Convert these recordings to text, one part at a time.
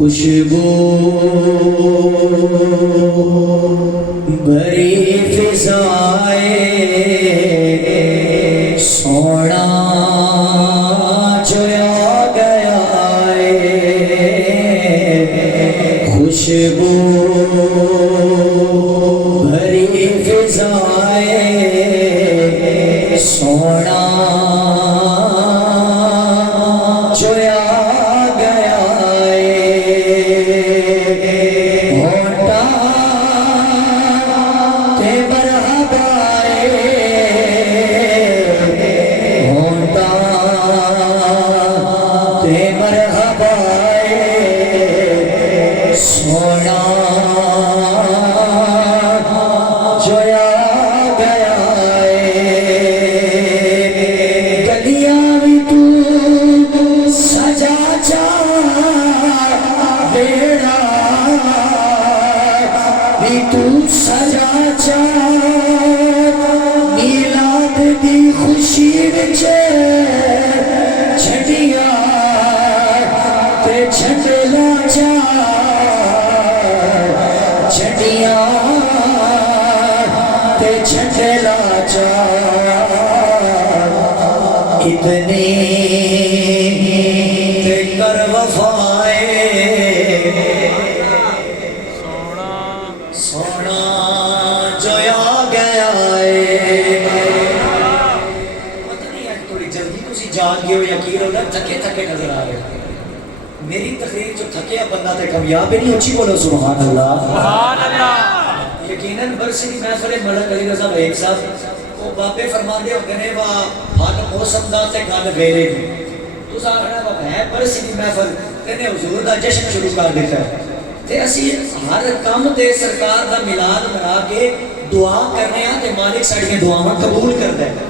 خوشبو بھری فضائے سونا جویا گیا ہے، خوشبو بھری فضائے سونا جویا میری تقریر جو تھکیا بندہ تے کامیاب نہیں اچھی بولو سبحان اللہ سبحان اللہ یقیناً برسی کی محفل ملک علی رضا بھائی صاحب وہ بابے فرماندے ہوتے ہیں وہ ہر موسم دا تے گل ویلے دی تو آخنا وہ ہے برسی کی محفل کہنے حضور دا جشن شروع کر دیتا ہے تے اسی ہر کام تے سرکار دا میلاد منا کے دعا کرنے ہیں تے مالک ساڈیاں دعاواں قبول کردا ہے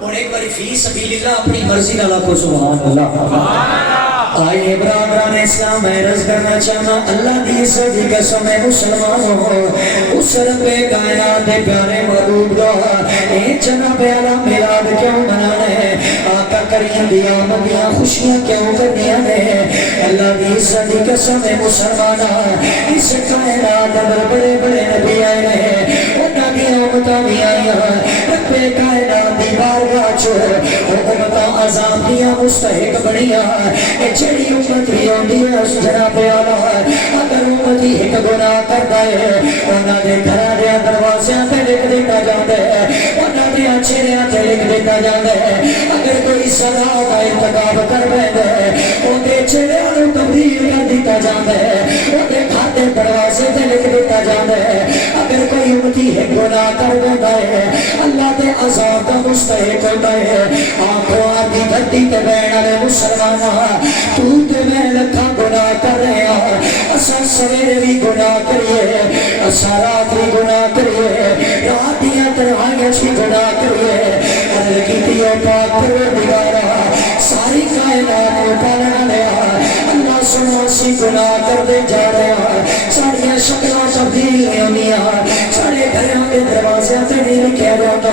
اور ایک باری فی سبیل اللہ اپنی مرضی نال کو سبحان اللہ سبحان اللہ آئیے برادران اسلام میں عرض کرنا چاہنا اللہ دی عزت دی قسم ہے مسلمانوں اس رب کائنات دے پیارے محبوب دا اے جناب اعلی میلاد کیوں منانا ہے آقا کریم دی آمدیاں خوشیاں کیوں کرنیاں نے اللہ دی عزت دی قسم ہے مسلمانوں اس کائنات اندر بڑے بڑے نبی آئے ہیں انہاں دی آمداں بھی آئیاں رب کائنات دی بارگاہ چو امتاں عذاب دیاں مستحق بڑیاں جڑی امت بھی ہوندی ہے اس جناب اعلیٰ اگر امت ہی ایک گناہ کرتا ہے انہاں دے گھراں دے دروازیاں تے لکھ دیتا جاندا ہے انہاں دے چہریاں تے لکھ دیتا جاندا ہے اگر کوئی سزا دا ارتکاب کر بیٹھے اودے چہریاں نوں تبدیل کر دیتا جاندا ہے اودے گھر دے دروازے تے لکھ دیتا جاندا ہے اگر کوئی امتی ایک گناہ کر بیٹھا ہے اللہ دے عذاب دا مستحق ہوتا ہے آنکھوں آدھی دھرتی تے بہن والے مسلماناں تو تے میں لکھا گناہ کر رہے ہیں اساں سویرے بھی گناہ کریے اساں رات بھی گناہ کریے رات دیاں تنہائیاں بھی گناہ کریے عدل کیتی او پاک پروردگارا ساری کائنات کو پالنا لیا اللہ سنو اسی گناہ کر دے جا رہے ہیں ساڑیاں شکلوں تبدیل نہیں ہوندیاں ساڑے گھروں کے دروازے تے نہیں لکھیا جاتا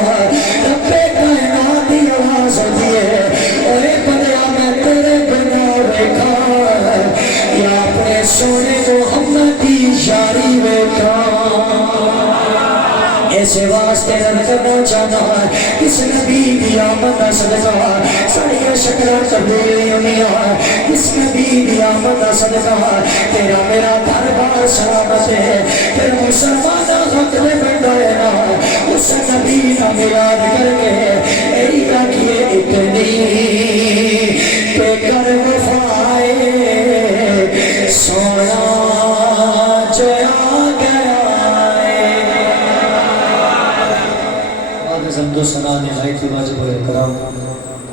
رب کائنات دی آواز ہوتی ہے اے بندیا میں تیرے یا اپنے سونے محمد کی یاری بیٹھا ایسے واسطے رد کرنا چاہنا کس نبی دی آمد کا صدقہ ساڑیاں شکلیں تبدیلی ہوئیاں کس نبی دی آمد کا صدقہ تیرا میرا گھر بار سلامت ہے پھر مسلمانہ حق میں بندہ ہے نا اس نبی کا میلاد کر کے ایری رکھیے اتنی پہ کر وفائے سونا جویا گیا ہے بعد حمد و ثنا نہایت واجب و اکرام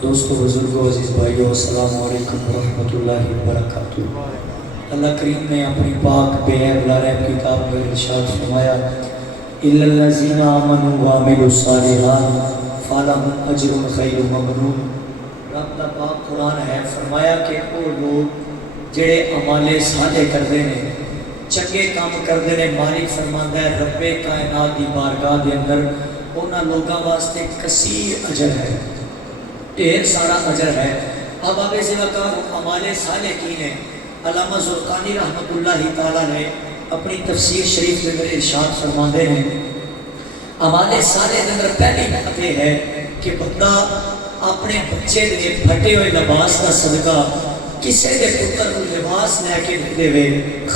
دوستو بزرگو عزیز بھائیو السلام علیکم ورحمۃ اللہ وبرکاتہ اللہ کریم نے اپنی پاک بے عیب لاریب کتاب میں ارشاد فرمایا الا الذین آمنوا وعملوا الصالحات فلہم اجر غیر ممنون رب دا پاک قرآن ہے فرمایا کہ وہ لوگ جڑے عمالے صالح کردے نے چنگے کام کردے نے مالک فرماندا ہے رب کائنات دی بارگاہ دے اندر انہاں لوگاں واسطے کثیر اجر ہے ڈھیر سارا اجر ہے اب آپ سے وقت عمالے صالح کی نے علامہ زرقانی رحمۃ اللہ تعالیٰ نے اپنی تفسیر شریف کے اندر ارشاد فرماتے ہیں ہمارے سارے اندر پہلی بات یہ ہے کہ بندہ اپنے بچے دے پھٹے ہوئے لباس کا صدقہ کسی دے پتر کو لباس لے کے دے ہوئے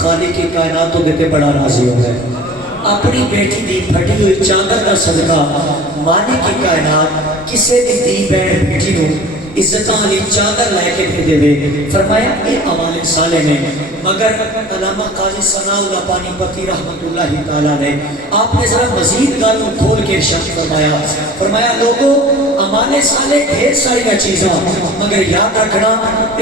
خالق کی کائنات تو دیتے بڑا راضی ہو ہے. اپنی بیٹی دی پھٹی ہوئی چادر کا صدقہ مالک کی کائنات کسی دی دی بہن بیٹی کو عزتاں والی چادر لے کے دے دے. فرمایا یہ عمال صالح نے. مگر علامہ قاضی ثناء اللہ پانی پتی رحمۃ اللہ تعالیٰ نے آپ نے ذرا مزید گل کھول کے ارشاد فرمایا لوگوں عمال صالح ڈھیر ساری چیزاں مگر یاد رکھنا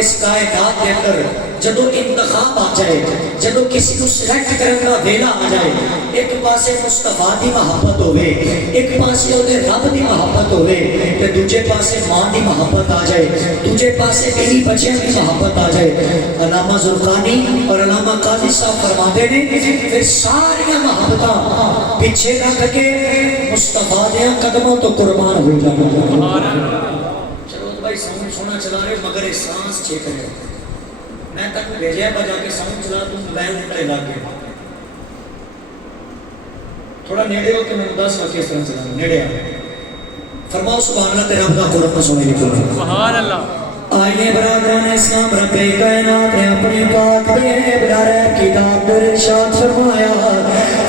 اس کائنات کے اندر جدو انتخاب آ جائے جدو کسی کو سلیکٹ کرنے کا ویلا آ جائے ایک پاسے مصطفیٰ دی محبت ہوئے ایک پاسے ہوتے رب دی محبت ہوئے تے دوجے پاسے ماں دی محبت آ جائے دوجے پاسے بیوی بچیاں دی محبت آ جائے. علامہ زرقانی اور علامہ قاضی صاحب فرماتے ہیں پھر ساری محبتاں پیچھے رکھ کے مصطفیٰ دے قدموں تو قربان ہو جانا. چلو بھائی ساؤنڈ سونا چلا رہے ہو مگر سانس چیک رہے ہو. میں تک بھیجیا بجا کے ساؤنڈ چلا تم موبائل نکلے لا کے تھوڑا نیڑے ہو کہ میں 10 وقت اس طرح چلا نیڑے آ فرماؤ سبحان اللہ تیرا اپنا قرآن سنیں گے سبحان اللہ. آئیے برادران اسلام رب کائنات نے اپنی پاک بے بلارہ کتاب پر ارشاد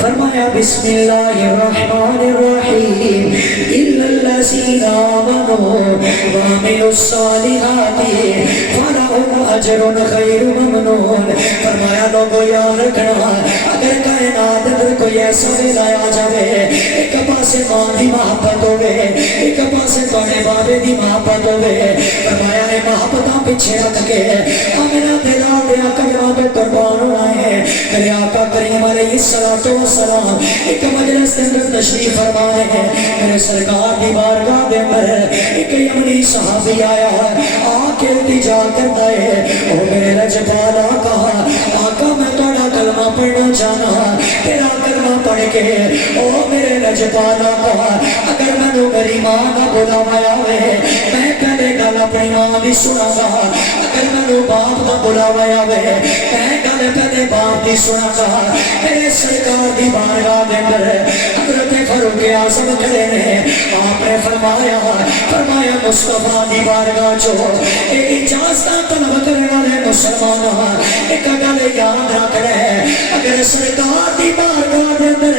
فرمایا بسم اللہ الرحمن الرحیم الا الذین آمنوا وعملوا الصالحات فلہم اجر غیر ممنون. فرمایا لوگوں یاد رکھنا اگر کائنات اندر کوئی ایسا ویلا آ جائے ایک پاسے ماں دی محبت ہوئے ایک پاسے تھوڑے بابے دی محبت ہوئے فرمایا محبتاں پیچھے رکھ کے میرا دل آدھیا کلمہ تو قربان ہونا ہے. میرے آقا کریم علیہ السلام ایک مجلس کے اندر تشریف فرما رہے ہیں. میرے سرکار کی بارگاہ کے اندر ایک یمنی صحابی آیا آ کے التجا کرتا ہے او میرے رجبال آقا میں تھوڑا کلمہ پڑھنا چاہنا تیرا کلمہ پڑھ کے او میرے رجبال آقا اگر میں میری ماں کا بلاوایا ہوئے میں پہلے گل اپنی ماں بھی سنا گا اگر میں باپ کا بلاوایا ہوئے میں گل پہلے باپ بھی سنا گا. میرے سرکار دی بارگاہ دے اندر حضرت فاروق اعظم کھڑے نے آپ نے فرمایا مصطفیٰ دی بارگاہ چو اے اجازت طلب کرنے والے مسلمان ایک گل یاد رکھ لے اگر سرکار دی بارگاہ دے اندر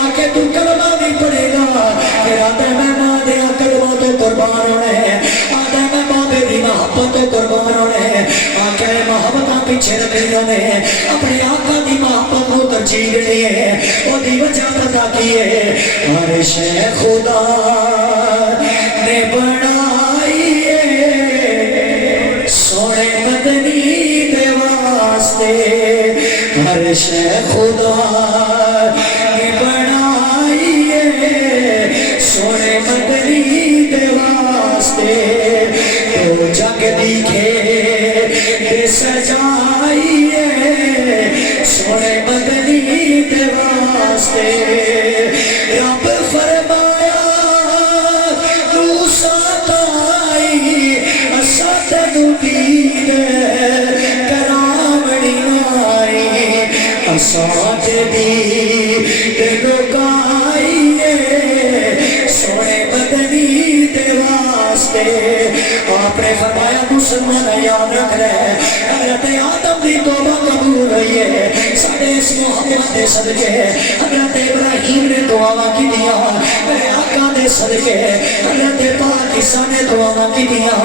آ کے تو کلمہ نہیں پڑھے گا پھر آتے میں ماں دیا کلمہ تو قربان ہونے آتے میں بابے دی محبت تو قربان ہونے آکے محبتاں پیچھے رکھنیوں نے اپنے آقا دی محبت کو ترجیح لیے وہ دی وجہ پتا کیے ہر شے خدا نے بنائی سونے مدنی دے واسطے ہر شے خدا نے بنائی سونے مدنی دے واسطے تو جگ دیکھے دے سجائی سونے مدنی دے واسطے رب فرمایا تو ساتائی اسات نبید کرامنی آئی اسات دی لکائی سونے مدنی دے واسطے. آپ نے فرمایا مسلمان یاد رکھ رہے حضرت آدم دی توبہ قبول ہوئی ہے ساڑھے اس محمد دے صدقے حضرت ابراہیم نے دعاواں کی دیا میرے آقا دے صدقے حضرت پاک عیسیٰ نے دعاواں کی دیا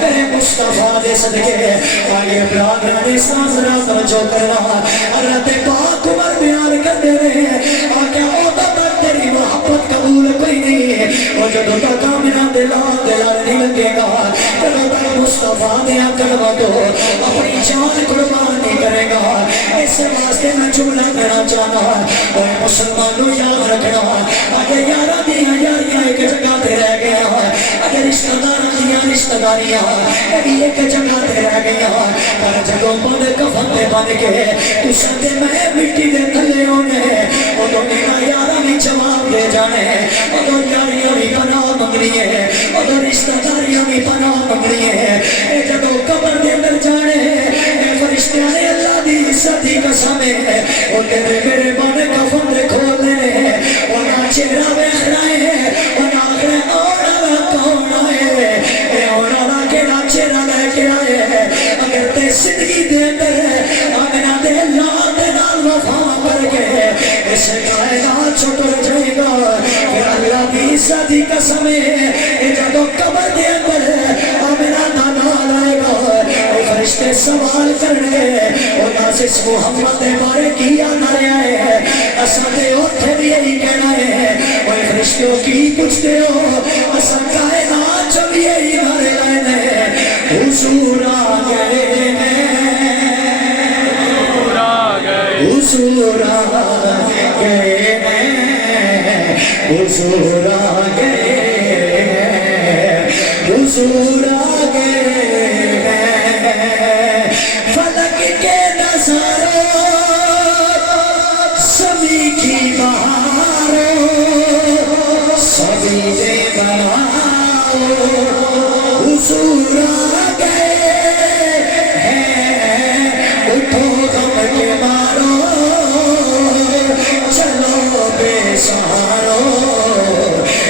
میرے مصطفیٰ دے صدقے آئیے برادران اسلام ذرا توجہ کرنا حضرت پاک عمر بیان کرتے رہے آقا عہدہ تک تیری محبت قبول کوئی نہیں وہ جدو تک میرا دلال نہیں لگے گا جدو تک مصطفیٰ دیا کلمہ تو اپنی جان قربان نہیں کرے گا. اس واسطے میں جملہ کرنا چاہتا اور مسلمانوں یاد رکھنا اگر یارہ دیا یاریاں ایک جگہ تے رہ گیا اگر رشتہ دار دیا رشتہ داریاں بھی ایک جگہ تے رہ گیا پر جدو بند کفن تے بن کے تو سندے میں مٹی دے تھلے ہونے ادو میرا یارہ بھی جواب دے جانے ادو یاریاں بھی پناہ منگنی ہے ادو رشتہ داریاں بھی پناہ منگنی ہے جدو قبر دے اندر جانے فرشتے آنے عزت کی قسم ہے وہ تیرے میرے من کفن دے کھولنے وہ نہ چہرہ ویکھنا ہے وہ نہ آخر آنا کون آئے اے آنا کیڑا چہرہ لے کے آئے اگر تے زندگی دے اندر آمنا دے اللہ دے نال وفا کر کے اس کائنات چھوٹر جائے گا پھر اللہ کی عزت کی قسم ہے جب قبر دے اندر آمنا دا نال آئے گا فرشتے سوال کرنے اور نازش محمد نے بارے کیا نارے آئے ہیں اساں دے اٹھے بھی یہی کہنا ہے اور فرشتوں کی کچھ دے ہو اساں کائنات جو بھی یہی نارے لائن ہے حضور آ گئے حضور آ گئے حضور آ گئے حضور آ گئے فلک کے نظاروں سبھی کی بہاروں سبھی دے بناؤ حضور آ گئے ہیں اٹھو غم کے مارو چلو بے سہارو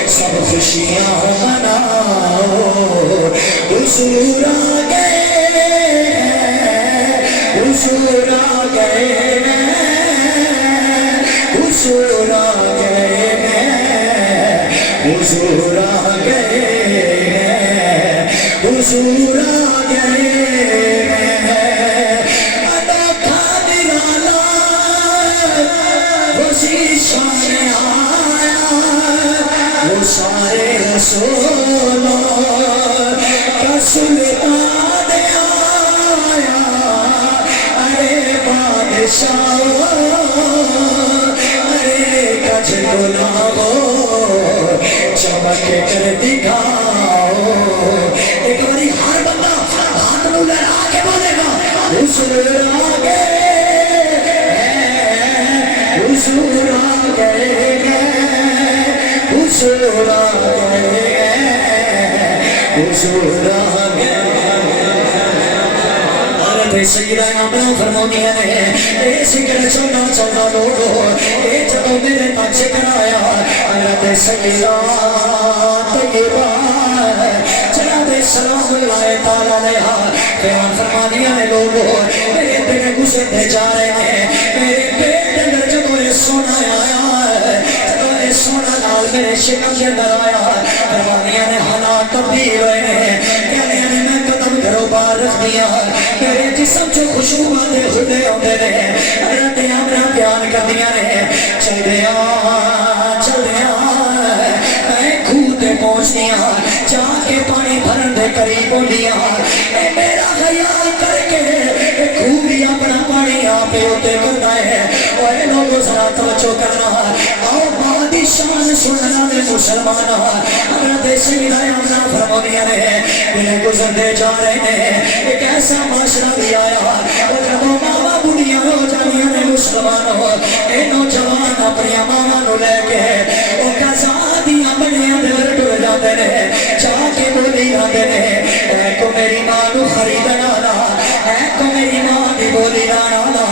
سب خوشیاں مناؤ حضور آ گئے حضور آ گئے حضور آ گئے حضور آ گئے حضور آ گئے انوکھا نرالا وہ شان آیا وہ سارے رسولوں کا سلطان آیا ارے بادشاہ ارے کچھ گناہو چمک کر دکھاؤ ایک باری ہر بندہ ہاتھ نو لہرا کے بولے گا حضور آ گئے حضور آ گئے حضور آ گئے حضور آ گئے سیدہ آمنہ فرمونی ہے اے سکر چلنا چلنا لوگو اے جب میرے تک ذکر آیا حضرت سیدہ طیبہ جناب سلام اللہ تعالیٰ علیہ قیام فرمانی ہے لوگو میرے دن گزرتے جا رہے ہیں میرے پیٹ اندر جب یہ سونا آیا جب یہ سونا نال میرے شکم کے اندر آیا فرمانی ہے حالات تبدیل ہوئے ہیں کہنے ہیں میں قدم گھروں بار رکھ دیا میرے جسم جو خوشبوات خودے ہوتے رہے حضرت آمنہ بیان کر دیا رہے چل دیا میں کھوتے پہنچ دیا جا کے پانی بھرن دے قریب ہو دیا اے میرا خیال کر کے کھو بھی اپنا پانی آپ ہوتے کرنا ہے اور لوگوں ذرا توجہ کرنا آؤ بادی شان سننا دے مسلمان حضرت سیدہ آمنہ فرمونی رہے میرے گزرتے جا رہے ہیں ایک ایسا معاشرہ بھی آیا اور جب ماما بڑھیاں ہو جانیاں نے مسلمان ہو اے نوجوان اپنی ماما نو لے کے وہ کزادیاں بڑیاں دل ٹر جاتے ہیں جا کے بولی جاتے ہیں اے کو میری ماں نو خریدنا لا اے کو میری ماں دی بولی لانا لا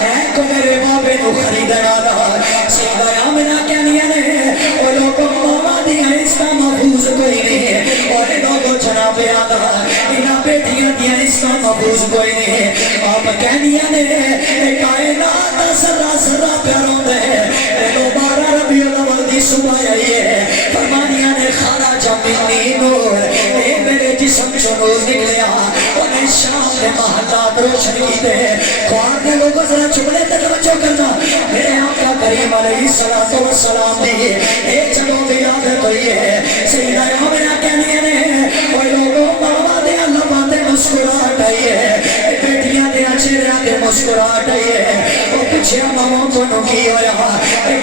اے کو میرے بابے نو خریدنا لا سیدہ آمنہ کہنی ہے وہ لوگوں ماما دیا اس کا محفوظ کوئی نہیں اور لوگوں جناب آدھا انہاں بیٹیاں دیا اس کا محفوظ کوئی نہیں آپ کہنیاں نے کائنات ذرا ذرا پیاروں دے دوبارہ ربیع الاول دی صبح آئی ہے فرمانیاں نے خارج منی نور اے میرے جسم جو نور نکلیا انہیں شام کے محلات روشن کیتے خواب کے لوگوں ذرا چکلے تک توجہ کرنا میرے آقا کریم علیہ السلام دی ایک جگہوں بھی عادت ہوئی ہے سیدہ آمنہ کہنیاں نے وہ لوگوں ماما دے اللہ باندے مسکراہٹ آئی ہے بیٹیاں دے چہرے دے مسکراہٹ آئی ہے وہ پیچھے ماما کو نکی ہویا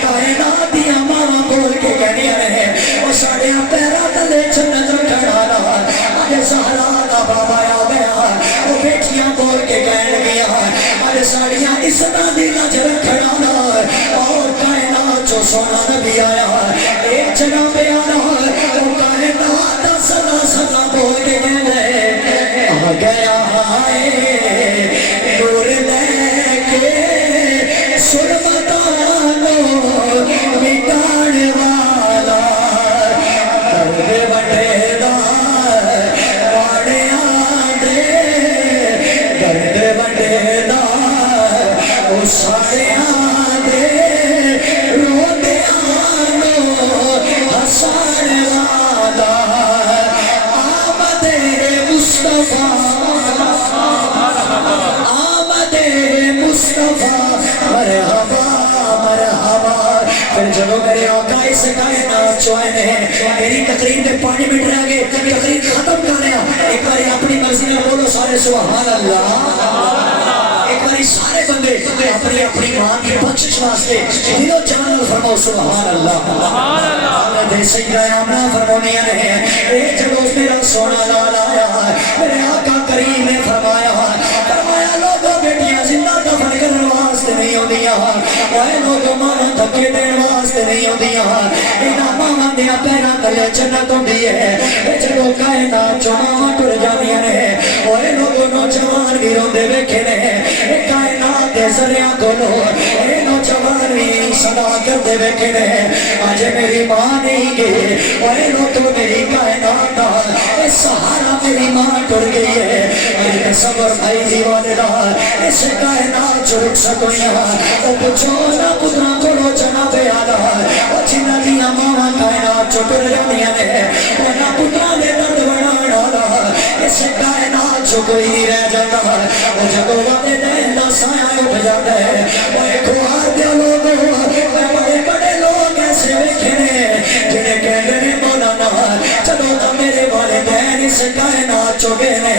کائنات دیا ماما بول کے کہنیاں نے وہ ساڑے پیرا تلے جنت رکھنا لا آج زہرا دا بابا آ گیا وہ بیٹیاں بول کے کہنے گیا آج ساڑیاں اسنا دی نظر رکھنا لا اور کائنات جو سونا نبی آیا ایک جگہ پہ آنا وہ کائنات سدا سدا بول کے کہنے آ گیا ہے نور لے کے جدو میرے آقا اس کائنات چ آئے ہیں میری تقریر میں 5 منٹ رہ گئے تقریر ختم کرنے ایک بار اپنی مرضی میں بولو سارے سبحان اللہ ایک بار سارے بندے اپنی اپنی ماں کی بخشش واسطے دلوں جان فرماؤ سبحان اللہ سبحان اللہ دے سیدہ آمنہ فرمانے رہے اے جب میرا سونا لال آیا میرے آقا کریم نے فرمایا لوگوں بیٹیاں زندہ دفن کرنے واسطے نہیں ہوندیاں اے لوگوں ماں دھکے دین واسطے نہیں ہوندیاں انہاں ماں دیاں پیراں تلے جنت ہوندی ہے اے جدوں کائنات چوں ماں ٹر جاندیاں نے اے لوگوں نوجوان بھی روندے ویکھے نے اے کائنات دے ذریعہ کولو اے نوجوان بھی صدا کردے ویکھے نے اج میری ماں نہیں گئی اے لوگوں میری کائنات دا اے سہارا میری ماں ٹر گئی ہے اے صبر بھائی دیوانے دا اس کائنات جو رکھ سکویاں او پچھو نہ پترا کولو جناب آدھا او جنہ دیا ماں کائنات جو ٹر جانیاں نے او نہ پترا دے درد بڑھانا دا اس کائنات جو کوئی نہیں رہ جاتا او جگو وادے دین دا سایہ اٹھ جاتا ہے او ایک خوار دیا لوگوں بڑے بڑے لوگ ایسے ویکھے نے جنہیں کہنے نے مولانا چلو تا میرے والدین اس کائنات جو گئے نے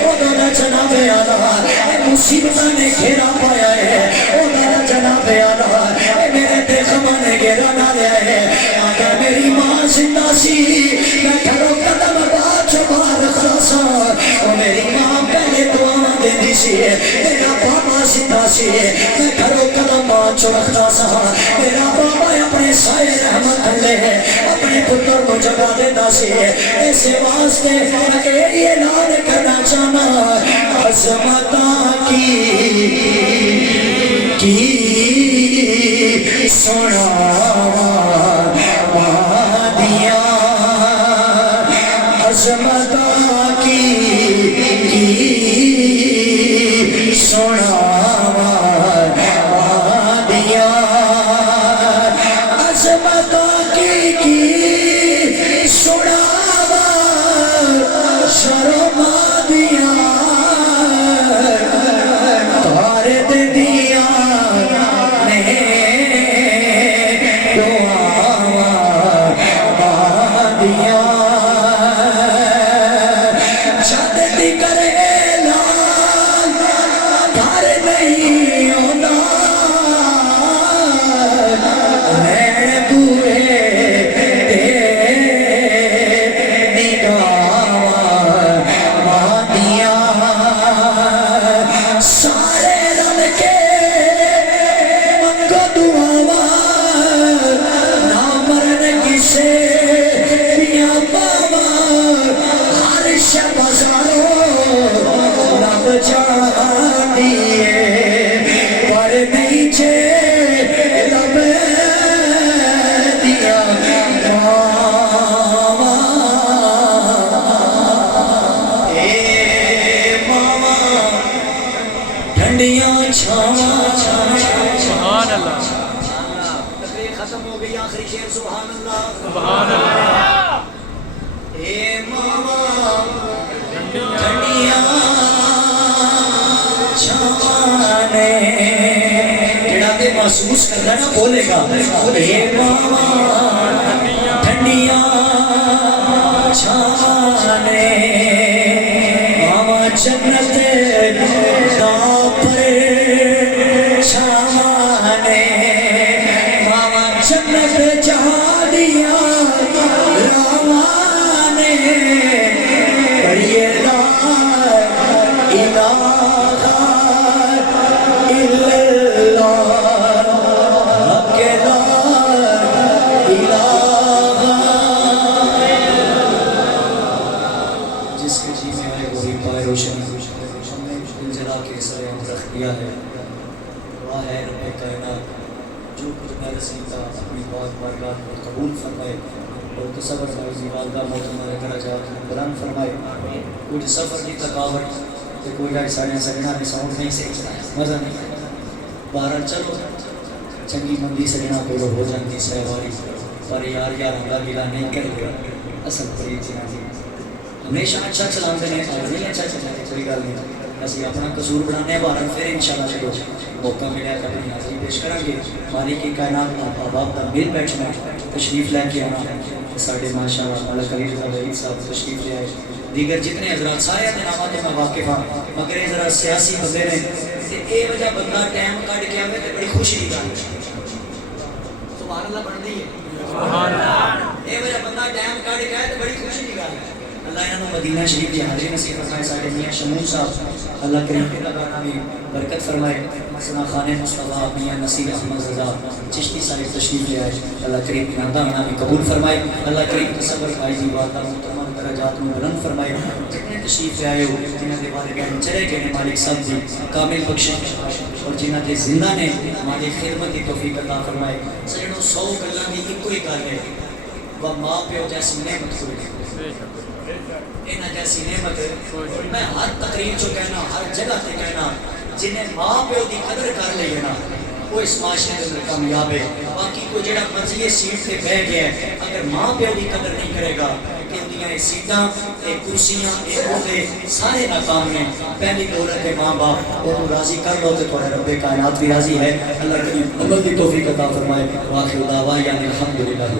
او دادا جناب آدھا اے مصیبتہ نے گھیرا پایا ہے او دادا جناب آدھا اے میرے دیخمہ نے گھیرا نہ لیا ہے آگا میری ماں زندہ سی میں گھروں قدم بات جو بار خلاصا او میری ماں پہلے دعا دے دی سی میرا بابا زندہ سی میں گھروں قدم بات جو رکھتا سا میرا بابا اپنے سائے رحمت اللہ اپنے پتر کو جگہ دیتا سی ایسے واسطے میں یہ اعلان کرنا چاہنا عظمتاں کی سنا وادیاں عظمتاں کی سنا وادیاں عظمتاں کی سنا شرم دیا تارے دے دیا نے دعا دیا شادی کرے لال تارے نہیں ہونا میں پورے سبحان اللہ تقریر ختم ہو گئی آخری شعر سبحان اللہ سبحان اللہ اے ماما ٹھنڈیاں چھانے جڑا تے محسوس کرنا نا بولے گا اے ماما ٹھنڈیاں چھانے ماما جنت دا پریشانے ماما جنت جہاں دیا روانے کریے لا الہ الا اللہ کہ لا الہ جس کے جی میں آئے وہی پائے روشنی ہم نے دل جلا کے سر ہم رکھ دیا ہے دعا ہے رب کائنات جو کچھ میں رسیدہ اپنی بات بارگاہ کو قبول فرمائے اور تصور فائزی والدہ محتمہ درجات بلند فرمائے کچھ سفر کی تھکاوٹ کہ کوئی جائے ساڑھے سگنا میں ساؤنڈ نہیں سیکھتا مزہ نہیں بہرحال چلو چنگی مندی سگنا کو ہو جاتی سہواری پر یار اللہ ملا نہیں کر گیا اصل پر یہ چیز ہمیشہ اچھا چلاتے ہیں اور نہیں اچھا چلاتے کوئی گل نہیں اسی اپنا قصور بنانے بارن پھر انشاءاللہ جب موقع ملے تو اپنی حاضری پیش کریں گے. مالک کائنات احباب کا مل بیٹھنا تشریف لے کے آنا ساڈے ماشاءاللہ ملک علی رضا وحید صاحب تشریف لے آئے. دیگر جتنے حضرات سارے نامات میں واقف ہاں مگر یہ ذرا سیاسی بندے نے اے وجہ بندہ ٹائم کٹ کے آوے تے بڑی خوشی دی گل ہے. سبحان اللہ بندی ہے سبحان اللہ. اے وجہ بندہ ٹائم کٹ کے آئے تے بڑی خوشی دی گل ہے. اللہ انہاں نوں مدینہ شریف کی حاضری نصیب فرمائے. ساڈے میاں شمون صاحب اللہ کریم اللہ تعالیٰ نے برکت فرمائے. سنا خان مصطفیٰ میاں نصیر احمد رضا چشتی صاحب تشریف لے آئے. اللہ کریم انہاں انہاں بھی قبول فرمائے. اللہ کریم تصور بھائی دی بات محترم درجات میں بلند فرمائے. جتنے تشریف لے آئے ہو جنہاں دے والدین چلے گئے نے مالک صاحب دی کامل بخشش اور جنہاں دے زندہ نے مالک خدمت کی توفیق عطا فرمائے. سجنوں 100 گلاں دی ایکو ہی گل ہے وہ ماں پیو جیسی نعمت کوئی نہیں. انہاں جیسی نعمت میں ہر تقریر چو کہنا ہر جگہ تے کہنا جنہیں ماں پیو دی قدر کر لئے نا وہ اس معاشرے کے اندر کامیاب ہے. باقی کوئی جڑا مرضی سیٹ سے بہ گیا ہے اگر ماں پیو دی قدر نہیں کرے گا کہ انہاں یہ سیٹاں یہ کرسیاں یہ عہدے سارے ناکام ہیں. پہلی دولت ہے ماں باپ وہ راضی کر لو تو تمہارے رب کائنات بھی راضی ہے. اللہ کی عمل کی توفیق عطا فرمائے. واخر دعوانا الحمدللہ.